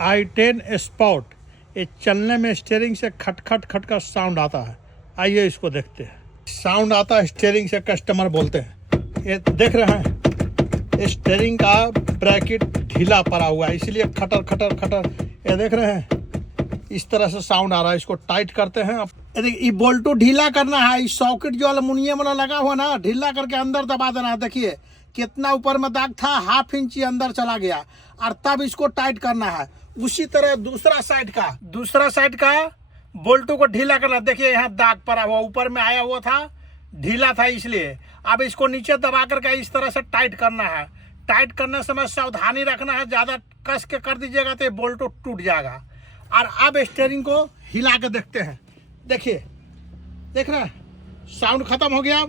i10 spot, ये चलने में स्टीयरिंग से खट खट खट का साउंड आता है। आइए इसको देखते हैं। साउंड आता है स्टीयरिंग से, कस्टमर बोलते हैं। ये देख रहे हैं, स्टीयरिंग का ब्रैकेट ढीला पड़ा हुआ है, इसलिए खटर खटर खटर ये देख रहे हैं, इस तरह से साउंड आ रहा है। इसको टाइट करते हैं। अब ये बोल्टो ढीला करना है। इस सॉकेट जो एल्युमिनियम वाला लगा हुआ ना, ढीला करके अंदर दबा देना है। देखिए कितना ऊपर में दाग था, हाफ इंच अंदर चला गया, और तब इसको टाइट करना है। उसी तरह दूसरा साइड का बोल्टो को ढीला करना। देखिए यहाँ दाग पड़ा हुआ, ऊपर में आया हुआ था, ढीला था इसलिए। अब इसको नीचे दबा करके इस तरह से टाइट करना है। टाइट करने समय सावधानी रखना है, ज्यादा कस के कर दीजिएगा तो बोल्टो टूट जाएगा। और अब स्टीयरिंग को हिला के देखते हैं। देखिए, देख रहे हैं, साउंड खत्म हो गया।